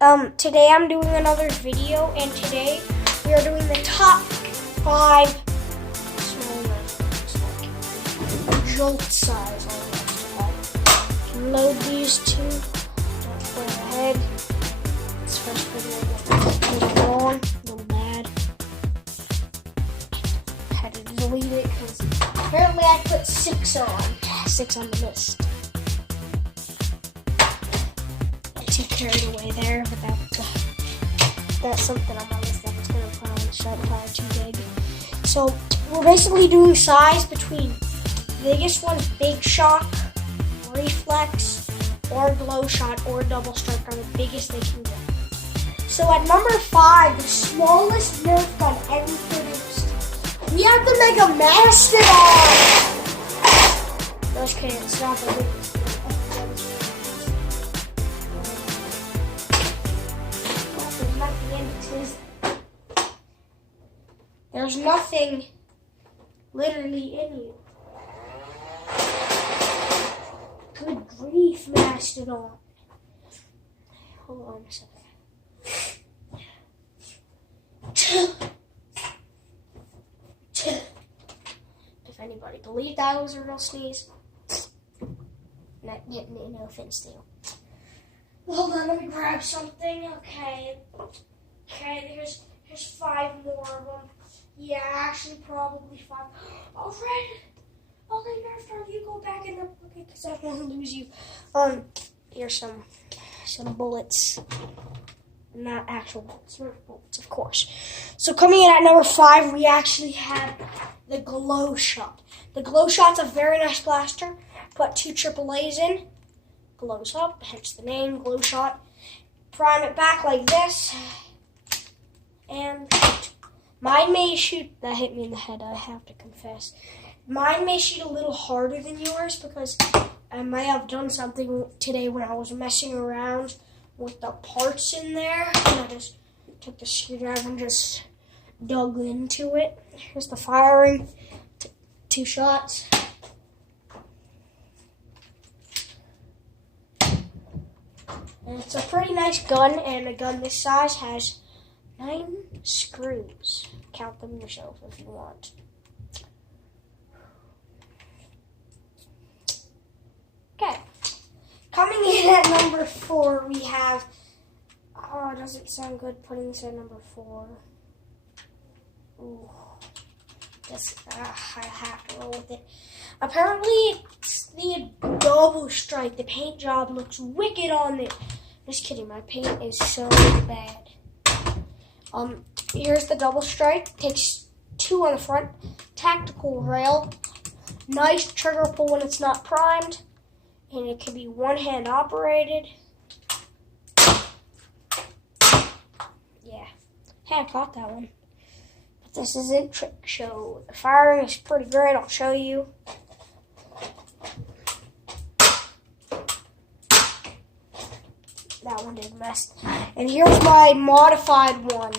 Today I'm doing another video, and today we are doing the top 5 small Nerf, Jolt size almost. Load these two. Don't play ahead. This first video is a little long, a little bad. I had to delete it because apparently I put 6 on the list. Too carried away there, but that's something on my list that was going to put on the shot probably too big. So we're basically doing size between biggest ones, big shock, reflex, or glow shot, or double strike are the biggest they can get. So at number 5, the smallest Nerf gun ever produced, we have the Mega Mastodon. Just kidding, it's not the biggest. There's nothing literally in you. Good grief, Mastodon. Hold on a second. If anybody believed that was a real sneeze, not getting no offense to you. Hold on, let me grab something. Okay, there's 5 more of them. Yeah, actually probably 5. Oh, Fred! Oh, they nerfed her. You go back in the pocket because I don't want to lose you. Here's some bullets. Not actual bullets, Nerf bullets, of course. So coming in at number 5, we actually have the Glow Shot. The Glow Shot's a very nice blaster. Put 2 AAAs in. Glows up, hence the name, Glow Shot. Prime it back like this. And mine may shoot, that hit me in the head, I have to confess. Mine may shoot a little harder than yours because I might have done something today when I was messing around with the parts in there. And I just took the screwdriver and just dug into it. Here's the firing, 2 shots. And it's a pretty nice gun, and a gun this size has 9 screws. Count them yourself if you want. Okay. Coming in at number 4, we have... Oh, it doesn't sound good putting this at number 4. Ooh. I have to roll with it. Apparently, it's the double strike. The paint job looks wicked on it. Just kidding, my paint is so bad. Here's the double strike. Takes 2 on the front. Tactical rail. Nice trigger pull when it's not primed. And it can be one-hand operated. Yeah. Hey, I caught that one. But this isn't trick show. The firing is pretty great. I'll show you. That one did mess. And here's my modified one.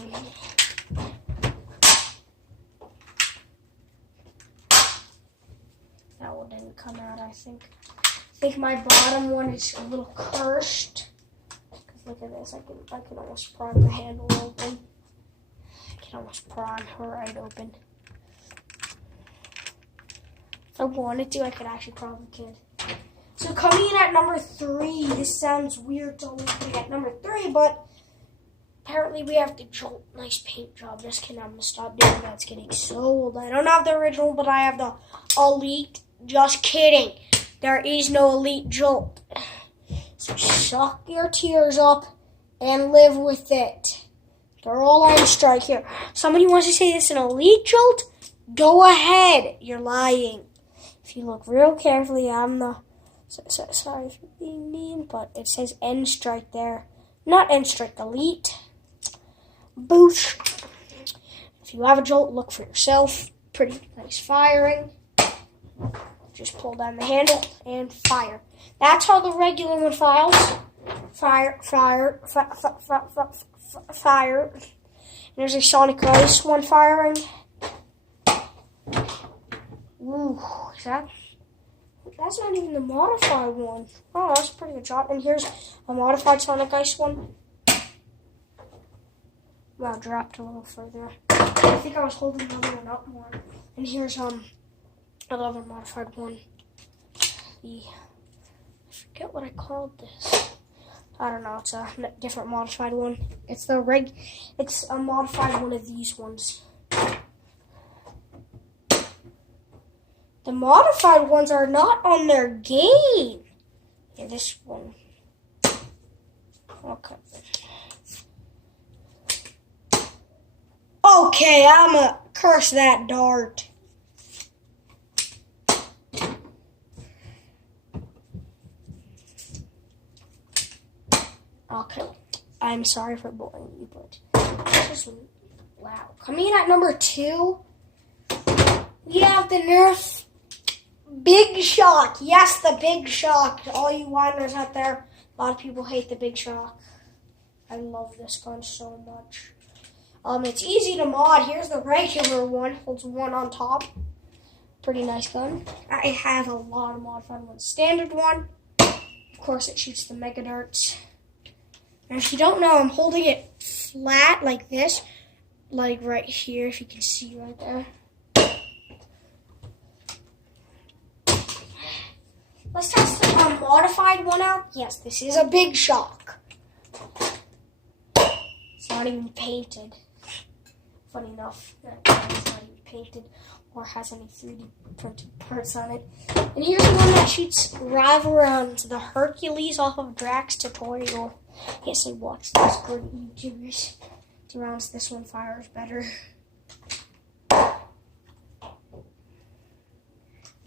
That one didn't come out, I think. I think my bottom one is a little cursed. Because look at this, I can almost prime the handle open. I can almost prime her right open. If I wanted to, I could actually probably could. So coming in at number 3, this sounds weird to only put it at number 3, but apparently we have the Jolt nice paint job. Just kidding, I'm gonna stop doing that. It's getting so old. I don't have the original, but I have the Elite. Just kidding. There is no Elite Jolt. So suck your tears up and live with it. They're all on strike here. Somebody wants to say this is an Elite Jolt? Go ahead. You're lying. If you look real carefully, I'm the... sorry for being mean, but it says N strike there. Not N strike, Elite. Boosh. If you have a Jolt, look for yourself. Pretty nice firing. Just pull down the handle and fire. That's how the regular one files. Fire. And there's a Sonic Ice one firing. Ooh, is that... That's not even the modified one. Oh, that's a pretty good job. And here's a modified Sonic Ice one. Well, dropped a little further. I think I was holding the other one up more. And here's another modified one. I forget what I called this. I don't know. It's a different modified one. It's It's a modified one of these ones. The modified ones are not on their game. Yeah, this one. Okay. Okay, I'ma curse that dart. Okay, I'm sorry for boring you, but this is loud. Coming in at number 2, we have the Nerf Big Shock. Yes, the Big Shock. All you whiners out there, a lot of people hate the Big Shock. I love this gun so much. It's easy to mod. Here's the regular one. Holds 1 on top. Pretty nice gun. I have a lot of modified ones. Standard one. Of course, it shoots the mega darts. And if you don't know, I'm holding it flat like this. Like right here, if you can see right there. Let's test the modified one out. Yes, this is a Big Shock. It's not even painted. Funny enough, that it's not even painted or has any 3D printed parts on it. And here's the one that shoots rival rounds, the Hercules off of Drax tutorial. Yes, I watch those good YouTubers. Rounds, this one fires better.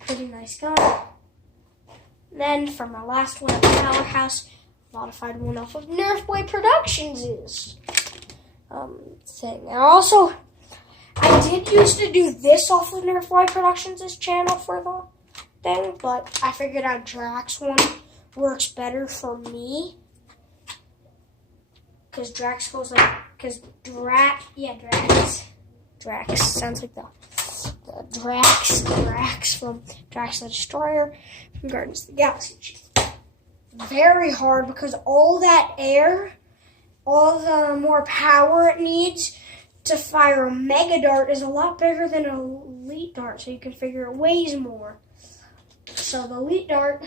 Pretty nice gun. Then for my last one, the Powerhouse modified one off of Nerf Productions thing. And also, I did used to do this off of Nerf Productions' channel for the thing, but I figured out Drax one works better for me. Because Drax goes like, Drax sounds like the Drax from Drax the Destroyer from Guardians of the Galaxy. Very hard because all that air, all the more power it needs to fire a mega dart is a lot bigger than an elite dart, so you can figure it weighs more. So the elite dart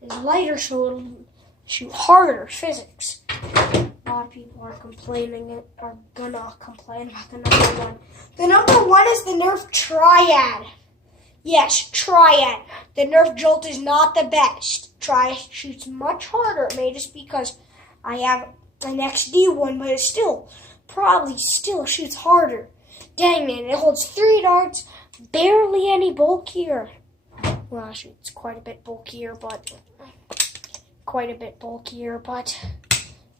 is lighter, so it'll shoot harder. Physics. A lot of people are gonna complain about the number 1. The number 1 is the Nerf Triad. Yes, Triad. The Nerf Jolt is not the best. Triad shoots much harder. It may just because I have an XD one, but it probably still shoots harder. Dang man, it holds 3 darts, barely any bulkier. Well, actually, it's quite a bit bulkier, but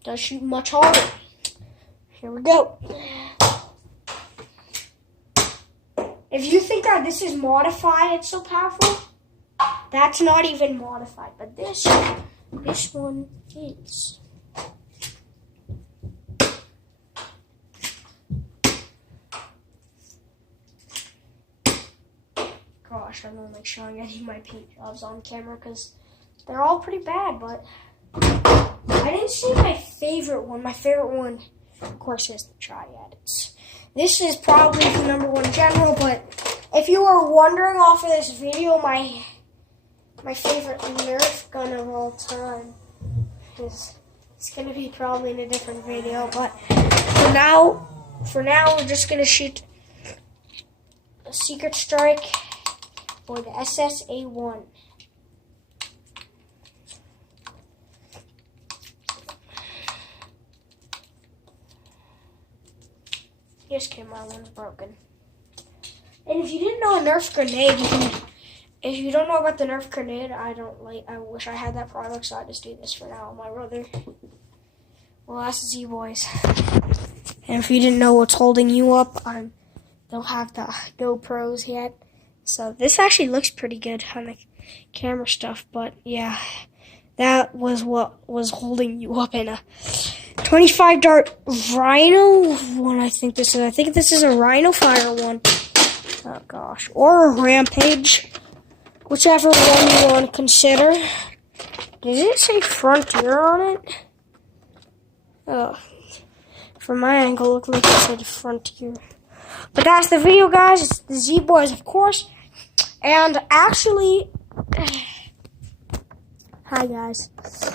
does shoot much harder. Here we go. If you think that this is modified, it's so powerful, that's not even modified, but this one is. Gosh, I don't like showing any of my paint jobs on camera because they're all pretty bad, but I didn't see my favorite one. My favorite one, of course, is the Triad. This is probably the number 1 general, but if you were wondering off of this video, my favorite Nerf gun of all time is it's going to be probably in a different video, but for now, we're just going to shoot a Secret Strike or the SSA-1. Just kidding, my one's broken. And if you didn't know a Nerf grenade, if you don't know about the Nerf grenade, I wish I had that product, so I just do this for now. My brother. Well, that's Z-Boyz. And if you didn't know what's holding you up, don't have the GoPros yet. So this actually looks pretty good on the camera stuff, but yeah, that was what was holding you up in a 25 dart Rhino one. I think this is a Rhino Fire one. Oh gosh, or a Rampage, whichever one you want to consider. Does it say Frontier on it? Oh, From my angle, it looked like it said Frontier. But that's the video, guys. It's the Z-Boyz, of course. And actually, hi guys.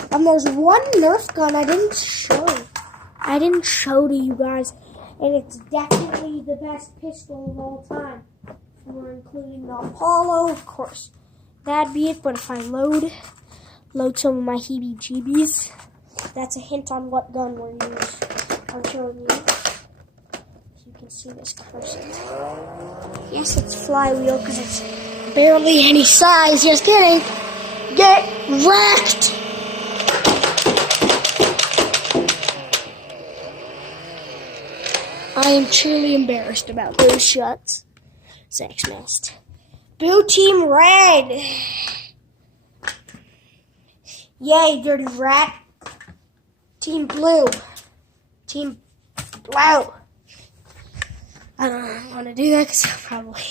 There's one Nerf gun I didn't show. I didn't show to you guys, and it's definitely the best pistol of all time. We're including the Apollo, of course. That'd be it. But if I load some of my heebie-jeebies, that's a hint on what gun I'm showing you. You can see this cursor. Yes, it's flywheel because it's barely any size. Just kidding. Get wrecked! I am truly embarrassed about those shots. Next missed. Blue team red. Yay, dirty rat. Team blue. Team blue. I don't want to do that because they'll probably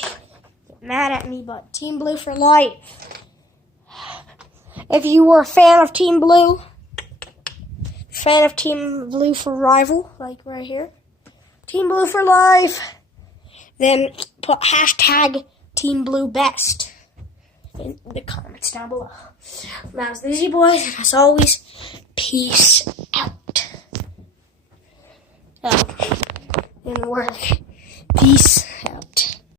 get mad at me, but Team Blue for life. If you were a fan of Team Blue, fan of Team Blue for rival, like right here, Team Blue for life, then put hashtag Team Blue Best in the comments down below. That was the Z-Boyz, and as always, peace out. Oh, didn't work. Peace.